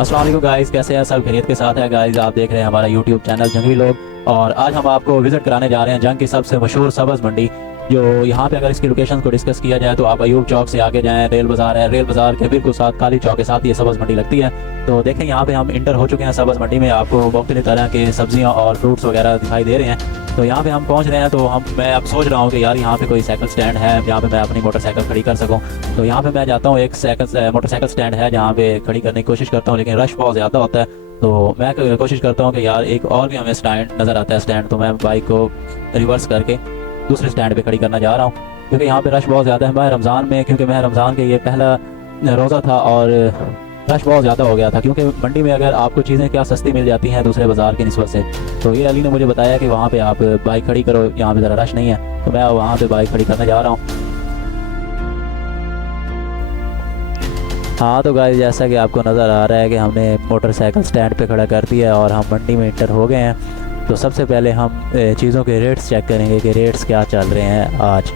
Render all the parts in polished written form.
अस्सलाम वालेकुम गाइस, कैसे हैं सब? खैरियत के साथ है गाइस। आप देख रहे हैं हमारा यूट्यूब चैनल जंगली लोग, और आज हम आपको विज़िट कराने जा रहे हैं जंग की सबसे मशहूर सब्ज़ मंडी। जो यहाँ पे अगर इसकी लोकेशन को डिस्कस किया जाए तो आप अयूब चौक से आगे जाएं, रेल बाज़ार है, रेल बाज़ार के बिल्कुल साथ काली चौक के साथ ये सब्ज़ मंडी लगती है। तो देखें यहाँ पे हम इंटर हो चुके हैं सब्ज़ मंडी में। आपको मुख्तलिफ तरह के सब्जियाँ और फ्रूट्स वगैरह दिखाई दे रहे हैं। तो यहाँ पे हम पहुँच रहे हैं। तो मैं अब सोच रहा हूँ कि यार यहाँ पे कोई साइकिल स्टैंड है जहाँ पे मैं अपनी मोटरसाइकिल खड़ी कर सकूँ। तो यहाँ पे मैं जाता हूँ, एक मोटरसाइकिल स्टैंड है जहाँ पे खड़ी करने की कोशिश करता हूँ, लेकिन रश बहुत ज़्यादा होता है। तो मैं कोशिश करता हूँ कि यार एक और भी हमें स्टैंड नज़र आता है स्टैंड। तो मैं बाइक को रिवर्स करके दूसरे स्टैंड पे खड़ी करना जा रहा हूँ, क्योंकि यहाँ पे रश बहुत ज़्यादा है। मैं रमज़ान में, क्योंकि मैं रमज़ान के ये पहला रोज़ा था और रश बहुत ज़्यादा हो गया था, क्योंकि मंडी में अगर आपको चीज़ें क्या सस्ती मिल जाती हैं दूसरे बाज़ार की निस्बत से। तो ये अली ने मुझे बताया कि वहाँ पे आप बाइक खड़ी करो, यहाँ पे ज़रा रश नहीं है। तो मैं वहाँ पे बाइक खड़ी करने जा रहा हूँ। हाँ तो गाइस, जैसा कि आपको नज़र आ रहा है कि हमने मोटरसाइकिल स्टैंड पे खड़ा कर दिया और हम मंडी में इंटर हो गए हैं। तो सबसे पहले हम चीज़ों के रेट्स चेक करेंगे कि रेट्स क्या चल रहे हैं आज।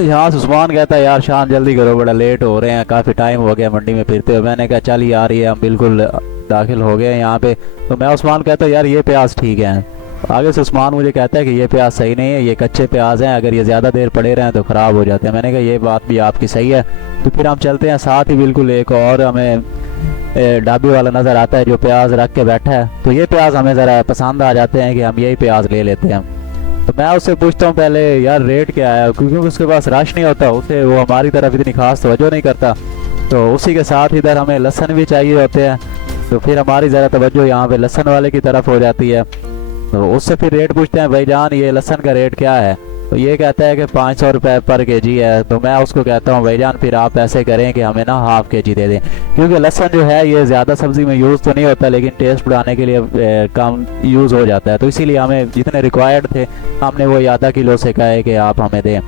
यहाँ उस्मान कहता है यार शान जल्दी करो, बड़ा लेट हो रहे हैं, काफ़ी टाइम हो गया मंडी में फिरते हुए। मैंने कहा चल यार ये हम बिल्कुल दाखिल हो गए हैं यहाँ पे। तो मैं उस्मान कहता है यार ये प्याज ठीक है। आगे से उस्मान मुझे कहता है कि ये प्याज सही नहीं है, ये कच्चे प्याज हैं, अगर ये ज़्यादा देर पड़े रहें तो ख़राब हो जाते हैं। मैंने कहा ये बात भी आपकी सही है। तो फिर हम चलते हैं, साथ ही बिल्कुल एक और हमें ढाबे वाला नज़र आता है जो प्याज रख के बैठा है। तो ये प्याज हमें ज़रा पसंद आ जाते हैं कि हम यही प्याज ले लेते हैं। तो मैं उससे पूछता हूँ पहले यार रेट क्या है, क्योंकि उसके पास रश नहीं होता, उसे वो हमारी तरफ इतनी खास तवज्जो नहीं करता। तो उसी के साथ इधर हमें लहसुन भी चाहिए होते हैं, तो फिर हमारी ज़रा तवज्जो यहाँ पे लहसुन वाले की तरफ हो जाती है। तो उससे फिर रेट पूछते हैं भाईजान ये लहसुन का रेट क्या है। तो ये कहता है कि 500 रुपये पर केजी है। तो मैं उसको कहता हूँ भाईजान फिर आप ऐसे करें कि हमें ना हाफ़ केजी दे दें, क्योंकि लहसुन जो है ये ज़्यादा सब्ज़ी में यूज़ तो नहीं होता, लेकिन टेस्ट बढ़ाने के लिए कम यूज़ हो जाता है। तो इसीलिए हमें जितने रिक्वायर्ड थे हमने वो आधा किलो से कहा है कि आप हमें दें।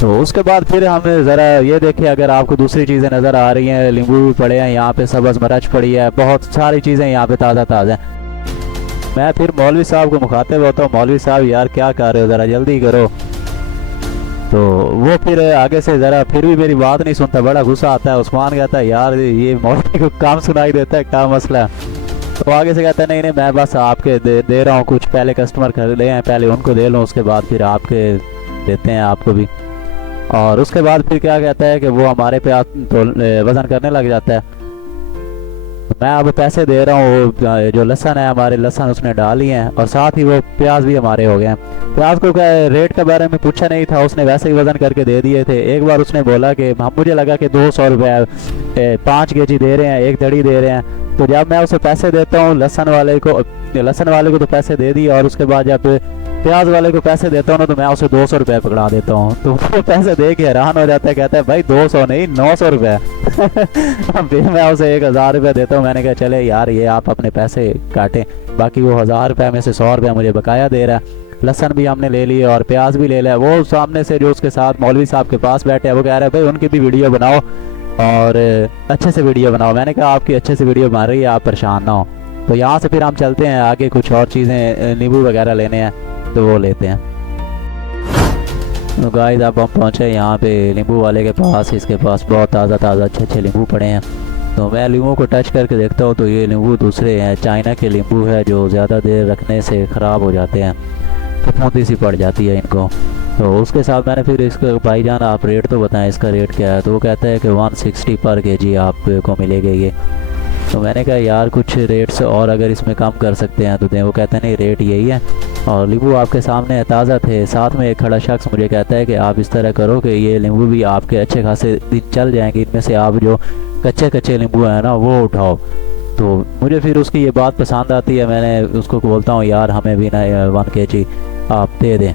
तो उसके बाद फिर हम ज़रा ये देखें, अगर आपको दूसरी चीज़ें नज़र आ रही हैं, नींबू भी पड़े हैं यहाँ पे, सब्ज़ मिर्च पड़ी है, बहुत सारी चीज़ें यहाँ पे ताज़ा ताज़ा। मैं फिर मौलवी साहब को मुखातिब होता हूँ, मौलवी साहब यार क्या कर रहे हो, ज़रा जल्दी करो। तो वो फिर आगे से ज़रा फिर भी मेरी बात नहीं सुनता, बड़ा गुस्सा आता है। उस्मान कहता है यार ये मौलवी को काम सुनाई देता है, क्या मसला है। तो आगे से कहता है नहीं नहीं मैं बस आपके दे रहा हूँ कुछ, पहले कस्टमर खरीदे हैं, पहले उनको दे लूँ, उसके बाद फिर आपके देते हैं आपको भी। और उसके बाद फिर क्या कहता है कि वो हमारे पे तो वज़न करने लग जाता है। मैं अब पैसे दे रहा हूँ, जो लहसुन है हमारे लहसुन उसने डाल लिए हैं, और साथ ही वो प्याज भी हमारे हो गए हैं। प्याज को क्या रेट के बारे में पूछा नहीं था, उसने वैसे ही वज़न करके दे दिए थे। एक बार उसने बोला कि मुझे लगा कि 200 रुपये 5 केजी दे रहे हैं, एक दड़ी दे रहे हैं। तो जब मैं उसे पैसे देता हूँ लहसुन वाले को तो पैसे दे दिए, और उसके बाद जब प्याज वाले को पैसे देता हूँ ना तो मैं उसे 200 रुपये पकड़ा देता हूँ। तो वो पैसे दे के हैरान हो जाता है, कहता है भाई 200 नहीं 900 रुपये। फिर मैं उसे 1000 रुपये देता हूँ। मैंने कहा चले यार ये आप अपने पैसे काटें, बाकी वो 1000 रुपये में से 100 रुपये मुझे बकाया दे रहा है। लहसुन भी हमने ले लिए और प्याज भी ले लिया। वो सामने से जो उसके साथ मौलवी साहब के पास बैठे हैं वो कह रहे हैं भाई उनकी भी वीडियो बनाओ और अच्छे से वीडियो बनाओ। मैंने कहा आपकी अच्छे से वीडियो बन रही है, आप परेशान ना हो। तो यहाँ से फिर हम चलते हैं आगे, कुछ और चीज़ें नींबू वगैरह लेने हैं तो वो लेते हैं। तो गाइस अब हम पहुँचे यहाँ पे नींबू वाले के पास। इसके पास बहुत ताज़ा ताज़ा अच्छे नींबू पड़े हैं। तो मैं नींबू को टच करके देखता हूँ तो ये नींबू दूसरे हैं, चाइना के नींबू है जो ज़्यादा देर रखने से ख़राब हो जाते हैं, फफूंदी सी पड़ जाती है इनको। तो उसके साथ मैंने फिर इसका भाईजान आप रेट तो बताएं, इसका रेट क्या है। तो वो कहता है कि 160 पर केजी आपको मिलेगा ये। तो मैंने कहा यार कुछ रेट्स और अगर इसमें कम कर सकते हैं तो दें। वो कहते हैं नहीं रेट यही है। और नींबू आपके सामने ताज़ा थे। साथ में एक खड़ा शख्स मुझे कहता है कि आप इस तरह करो कि ये नींबू भी आपके अच्छे खासे दिन चल जाएंगे, इनमें से आप जो कच्चे नींबू हैं ना वो उठाओ। तो मुझे फिर उसकी ये बात पसंद आती है। मैंने उसको बोलता हूँ यार हमें भी ना 1 केजी आप दे दें।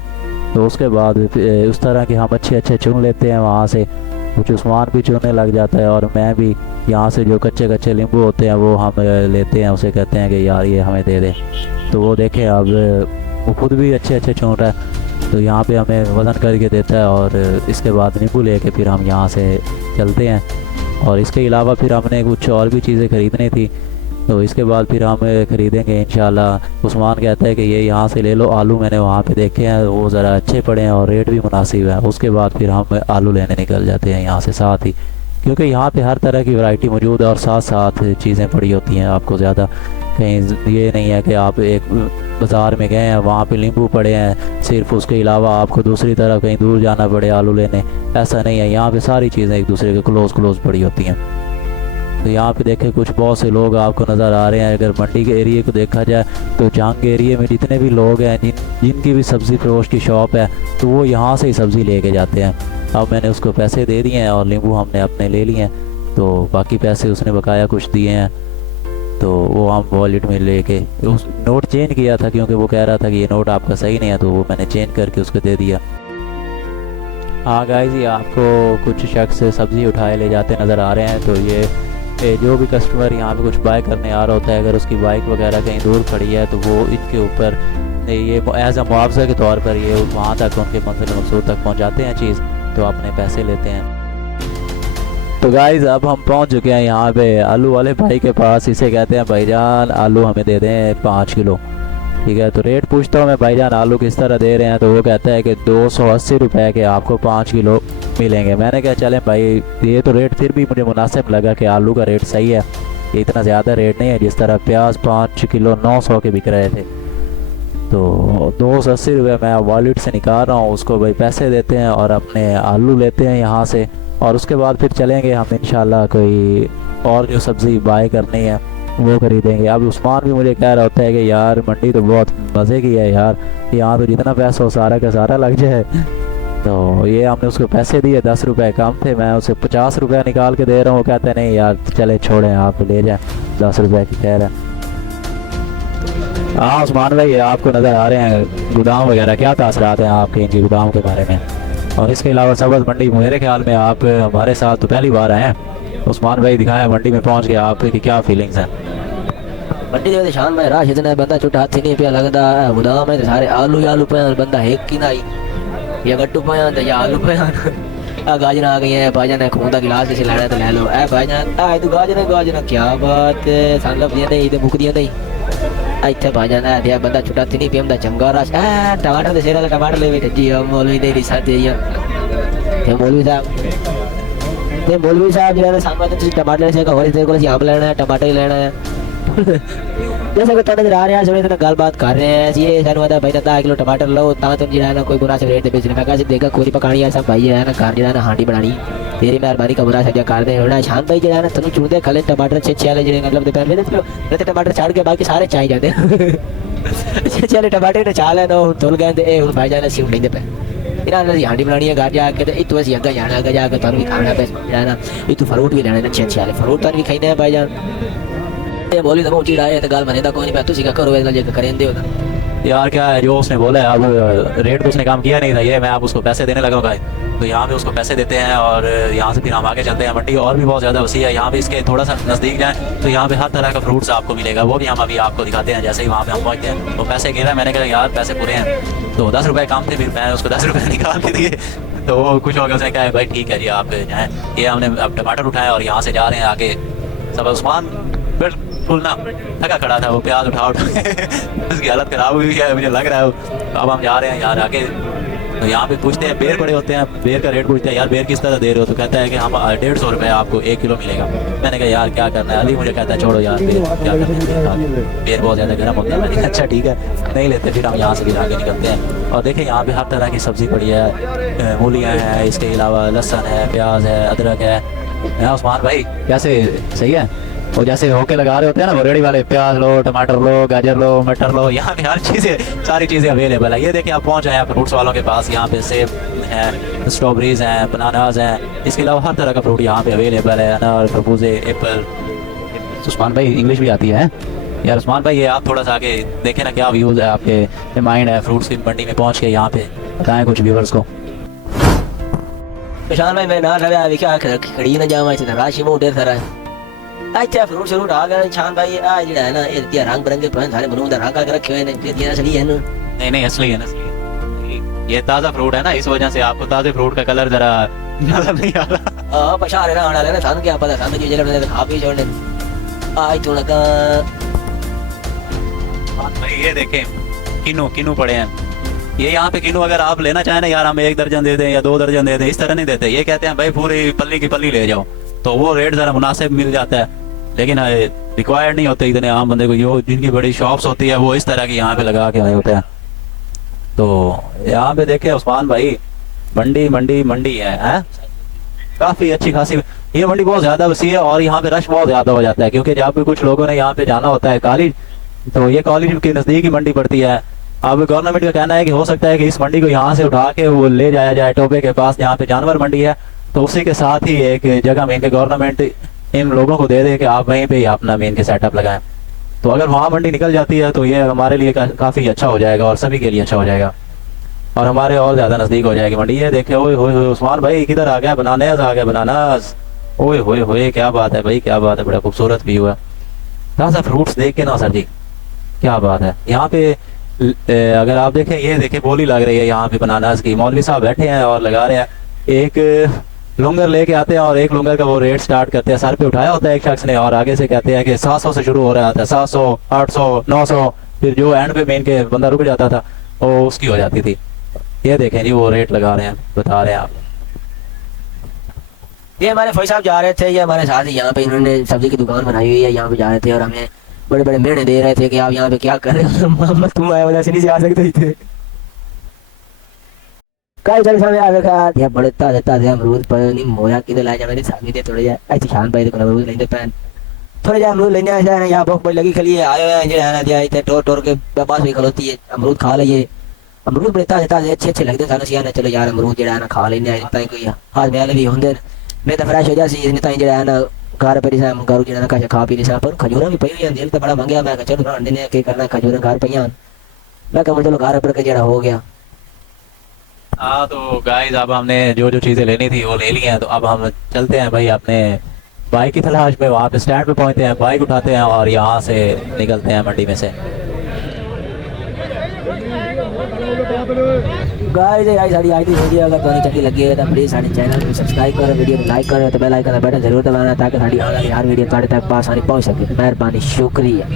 तो उसके बाद उस तरह के हम अच्छे चुन लेते हैं वहाँ से। कुछ उस्मान भी चुनने लग जाता है और मैं भी यहाँ से जो कच्चे नींबू होते हैं वो हम लेते हैं, उसे कहते हैं कि यार ये हमें दे दे। तो वो देखें अब वो खुद भी अच्छे चुन रहा है। तो यहाँ पे हमें वज़न करके देता है और इसके बाद नींबू लेके फिर हम यहाँ से चलते हैं। और इसके अलावा फिर हमने कुछ और भी चीज़ें ख़रीदनी थी। तो इसके बाद फिर हम ख़रीदेंगे इंशाल्लाह। उस्मान कहता है कि ये यहाँ से ले लो आलू, मैंने वहाँ पे देखे हैं वो ज़रा अच्छे पड़े हैं और रेट भी मुनासिब है। उसके बाद फिर हम आलू लेने निकल जाते हैं यहाँ से साथ ही, क्योंकि यहाँ पे हर तरह की वैरायटी मौजूद है और साथ साथ चीज़ें पड़ी होती हैं। आपको ज़्यादा कहीं ये नहीं है कि आप एक बाज़ार में गए हैं वहाँ पे नींबू पड़े हैं सिर्फ, उसके अलावा आपको दूसरी तरफ कहीं दूर जाना पड़े आलू लेने, ऐसा नहीं है। यहाँ पे सारी चीज़ें एक दूसरे के क्लोज़ पड़ी होती हैं। तो यहाँ पे देखें कुछ बहुत से लोग आपको नज़र आ रहे हैं। अगर मंडी के एरिए को देखा जाए तो जंग एरिए में जितने भी लोग हैं जिनकी भी सब्ज़ी फरोश की शॉप है तो वो यहाँ से ही सब्ज़ी लेके जाते हैं। अब मैंने उसको पैसे दे दिए हैं और नींबू हमने अपने ले लिए हैं, तो बाकी पैसे उसने बकाया कुछ दिए हैं, तो वो हम वॉलेट में लेके उस नोट चेंज किया था क्योंकि वो कह रहा था कि ये नोट आपका सही नहीं है, तो वो मैंने चेंज करके उसको दे दिया। हाँ गाइस, ये आपको कुछ शख्स सब्ज़ी उठाए ले जाते नज़र आ रहे हैं। तो ये जो भी कस्टमर यहाँ पे कुछ बाय करने आ रहा होता है, अगर उसकी बाइक वगैरह कहीं दूर खड़ी है तो वो इनके ऊपर ये एज अ मुआवजा के तौर पर ये वहाँ तक उनके मंजिल मकसूद तक पहुँचाते हैं चीज़, तो अपने पैसे लेते हैं। तो गाइज़ अब हम पहुँच चुके हैं यहाँ पे आलू वाले भाई के पास। इसे कहते हैं भाईजान आलू हमें दे दें 5 किलो, ठीक है। तो रेट पूछता हूँ मैं, भाईजान आलू किस तरह दे रहे हैं? तो वो कहता है कि 280 रुपये के आपको 5 किलो मिलेंगे। मैंने कहा चलें भाई, ये तो रेट फिर भी मुझे मुनासिब लगा कि आलू का रेट सही है, ये इतना ज़्यादा रेट नहीं है। जिस तरह प्याज 5 किलो 900 के बिक रहे थे, तो 280 रुपये मैं वॉलेट से निकाल रहा हूँ, उसको भाई पैसे देते हैं और अपने आलू लेते हैं यहाँ से, और उसके बाद फिर चलेंगे हम इंशाल्लाह कोई और जो सब्ज़ी बाय करनी है वो खरीदेंगे। अब उस्मान भी मुझे कह रहा होता है कि यार मंडी तो बहुत मज़े की है यार, यहाँ तो जितना पैसा हो सारा का सारा लग जाए। तो ये हमने उसको पैसे दिए, 10 रुपये कम थे, मैं उसे 50 रुपये निकाल के दे रहा हूँ। वो कहते हैं नहीं यार चले छोड़ें, आप ले जाएँ, 10 रुपये की कह रहे हैं। हाँ उस्मान भाई, आपको नज़र आ रहे हैं गोदाम वगैरह, क्या तासरात हैं आपके इनकी गोदाम के बारे में? और इसके अलावा सब्ज़ मंडी मेरे ख्याल में आप हमारे साथ तो पहली बार आए हैं। उस्मान भाई दिखाया मंडी में पहुंच के आपकी क्या फीलिंग्स हैं? मंडी ਦੇ ਵਿੱਚ ਸ਼ਾਨ ਭਾਈ ਰਾਹ ਇਤਨਾ ਬੰਦਾ ਝੂਠਾ ਹੱਥ ਨਹੀਂ ਪਿਆ ਲੱਗਦਾ ਗੁਦਾਮ ਹੈ ਤੇ ਸਾਰੇ ਆਲੂ ਹੀ ਆਲੂ ਪਏ ਬੰਦਾ ਇੱਕ ਹੀ ਨਹੀਂ या गट्टू पाया तो या आलू पाया आ गाजर आ गई है भाईजान खून का गिलास किसी लेना तो ले लो ए भाईजान आ तू गाजर क्या बात सन लभदियां नहीं ते मुकदियां नहीं इत्थे भाईजान है दिया बंदा छुट्टा थी नहीं पियमदा चंगा रस ए टमाटर दे सेरा टमाटर ले बैठे जी मौलवी दे दी साथ दिया ते मौलवी साहब जो है सामने तो टमाटर से का और तेरे को आम लेना है टमाटर ही लेना है जैसे कि नजर आ रहा है थोड़ी गलबात कर रहे हैं ये सर भाई 10 किलो टमाटर लो ता तुम जो है ना कोई बुरा से रेट बेच रहे मैं देखा कोरी पकानी है सब भाई है ना घर जो है ना हांडी बनानी तेरी मेहरबानी का बुरा सजा कर दे होना शान भाई जो है ना तुम चुनते खले टमाटर अच्छे वाले जो मतलब दोपहर में टमाटर छाड़ के बाकी सारे चाय जाते अच्छे वाले टमाटर ने चाल है ना तुल गए हूँ भाई जाना सीट लेंगे पे इन्होंने ने हांडी बनानी है घर जाके तो इतु असी अगर जाना अगर जाकर तुम भी खाना पे है ना इतु फ्रूट भी लेने अच्छे वाले फ्रूट तुम भी खाने हैं भाई जान बोली तो ऊँची आए तो गल मने कोई नहीं मैं तुझी का करो जे करें दे यार क्या है जो उसने बोला है, अब रेट तो उसने काम किया नहीं था, ये मैं आप उसको पैसे देने लगा हूँ। तो यहाँ पे उसको पैसे देते हैं और यहाँ से फिर हम आगे चलते हैं। मंडी और भी बहुत ज़्यादा वसी है, यहाँ पे इसके थोड़ा सा नज़दीक जाए तो यहाँ पे हर तरह का फ्रूट्स आपको मिलेगा, वो भी हम अभी आपको दिखाते हैं। जैसे ही वहाँ पे हम पहुँचते हैं तो पैसे गिरा, मैंने कहा यार पैसे पूरे हैं, तो 10 रुपये काम थे, फिर मैं उसको 10 रुपये निकाल के दिए। तो वो कुछ हो गया, उसने कहा भाई ठीक है जी आप जाएँ। ये हमने अब टमाटर उठाए और यहाँ से जा रहे हैं आगे। सब उस्मान बिल्कुल ना थका खड़ा था, वो प्याज उठा उसकी हालत ख़राब हुई है मुझे लग रहा है। अब हम जा रहे हैं यार आगे, तो यहाँ पे पूछते हैं बेर पड़े होते हैं, बेर का रेट पूछते हैं यार बेर किस तरह दे रहे हो? तो कहता है कि हम 150 रुपये आपको 1 किलो मिलेगा। मैंने कहा यार क्या करना है? अली मुझे कहता है छोड़ो यार बेर क्या करना है, बेर बहुत ज़्यादा गर्म होता है। मैंने अच्छा ठीक है नहीं लेते, फिर हम यहाँ से फिर आगे निकलते हैं। और देखें यहाँ पे हर तरह की सब्ज़ी पड़ी है, मूलियाँ हैं, इसके अलावा लहसुन है, प्याज है, अदरक है। उस्मान भाई कैसे सही है? वो जैसे होके लगा रहे होते हैं ना वो रेडी वाले, प्याज लो, टमाटर लो, गाजर लो, मटर लो, यहाँ पे हर चीज़ें सारी चीज़ें अवेलेबल है। ये देखिए आप पहुँच आए हैं फ्रूट्स वालों के पास, यहाँ पे सेब हैं, स्ट्रॉबेरीज़ हैं, बनानाज हैं, इसके अलावा हर तरह का फ्रूट यहाँ पे अवेलेबल है, अनार, खरबूजे, एप्पल। उस्मान भाई इंग्लिश भी आती है यार? उस्मान भाई ये आप थोड़ा सा आगे देखें ना क्या व्यूज़ है आपके माइंड है फ्रूट्स की मंडी में पहुँच के, यहाँ पे बताएँ कुछ व्यूवर्स को। शान भाई मैं ना रहा देखा खड़ी ना जावा इसे राशि में ढेर सारा अच्छा फ्रूट शरूट आ गए शान भाई आ जेड़ा है ना ये रंग बिरंगे पेन सारे बलून दा रंग आके रखे हुए हैं, ये असली है ना? नहीं असली है, असली ये ताज़ा फ्रूट है ना, इस वजह से आपको ताज़े फ्रूट का कलर जरा नजर नहीं आ रहा। हां पछारे ना आने वाले ना, थान क्या पता थान जो जेल खा पी छोड़ने आज तो लगा भाई ये देखें किनू किनू पड़े हैं। ये यहाँ पे किनू अगर आप लेना चाहें ना यार, हम 1 दर्जन दे दें या 2 दर्जन दे दें, इस तरह नहीं देते। ये कहते हैं भाई पूरी पल्ली की पल्ली ले जाओ, तो वो रेट जरा मुनासिब मिल जाता है। लेकिन रिक्वायर्ड नहीं होते इतने आम बंदे को, जो जिनकी बड़ी शॉप्स होती है वो इस तरह की यहाँ पे लगा के आए होते हैं। तो यहाँ पे देखे उस्मान भाई, मंडी मंडी मंडी है काफी अच्छी खासी। ये मंडी बहुत ज्यादा वसी है और यहाँ पे रश बहुत ज्यादा हो जाता है, क्योंकि जब भी कुछ लोगों ने यहाँ पे जाना होता है कॉलेज, तो ये कॉलेज के नजदीक ही मंडी पड़ती है। अब गवर्नमेंट का कहना है कि हो सकता है कि इस मंडी को यहाँ से उठा के वो ले जाया जाए टोपे के पास जहाँ पे जानवर मंडी है, तो उसी के साथ ही एक जगह में गवर्नमेंट इन लोगों को दे दे कि आप वहीं पे ही अपना मेन के सेटअप लगाएं। तो अगर वहाँ मंडी निकल जाती है तो ये हमारे लिए काफ़ी अच्छा हो जाएगा और सभी के लिए अच्छा हो जाएगा और हमारे और ज़्यादा नज़दीक हो जाएगी मंडी। ये देखे ओए होए उस्मान भाई किधर आ गया, बनानास आ गया, बनानास। ओए होए होए क्या बात है भाई, क्या बात है, बड़ा खूबसूरत व्यू है। ताज़ा फ्रूट्स देख के ना सर जी, क्या बात है। यहाँ पे अगर आप देखें, ये देखें बोली लग रही है यहाँ पे बनानास की। मौलवी साहब बैठे हैं और लगा रहे हैं। एक लुंगर लेके आते हैं और एक लुंगर का वो रेट स्टार्ट करते हैं, सर पे उठाया होता है एक शख्स ने और आगे से कहते हैं कि 700 से शुरू हो रहा था, 700, 800, 900, फिर जो एंड पे मेन के बंदा रुक जाता था वो उसकी हो जाती थी। ये देखें जी वो रेट लगा रहे हैं, बता रहे हैं आप। ये हमारे फौज साहब जा रहे थे, ये हमारे साथ ही यहाँ पे इन्होंने सब्जी की दुकान बनाई हुई है, यहाँ पे जा रहे थे और हमें बड़े बड़े मेहने दे रहे थे कि आप यहाँ पे क्या कर रहे हो। मोहम्मद तुम आए वजह से नहीं आ सकते थे। कल चल समय आवेगा ये बड़े ताजे ताजे अमरूद पर नहीं मोया किधर लाया मेरे सामने दे थोड़े ऐसी शान पाई देखो अमरूद लेने पैन थोड़े जा अमरूद लेने आया है यहाँ भूख लगी खली आए हुए हैं जो है ना दिया इतने टोर टोर के पास भी खलोती है अमरूद खा लिए। अमरूद बड़े ताजे ताजे अच्छे अच्छे लगते सारे सियाने चलो यार अमरूद जो है ना खा लेने आए कोई हाथ में आले भी होंगे मैं तो फ्रेश हो जासी इतने जो है ना घर पर सा घर जो है ना खा पी नहीं पर खजूरा भी पई हुई दिल तो बड़ा मंगया मैं चलो बना देने के करना खजूरा घर पई मैं कहा चलो घर पर के जरा हो गया। हाँ तो गाइस अब हमने जो जो चीज़ें लेनी थी वो ले ली हैं, तो अब हम चलते हैं भाई अपने बाइक की तलाश में। वहाँ पे स्टैंड पे पहुँचते हैं, बाइक उठाते हैं और यहाँ से निकलते हैं मंडी में से। गाइस ये साड़ी आई थी वीडियो अगर तुम्हें चंगी लगी है तो प्लीज़ सारे चैनल को सब्सक्राइब करो, वीडियो को लाइक करो, तो बेल आइकन का बटन जरूर दबाना ताकि साड़ी आने वाली हर वीडियो तुम्हारे तक आसानी पहुँच सके। मेहरबानी, शुक्रिया।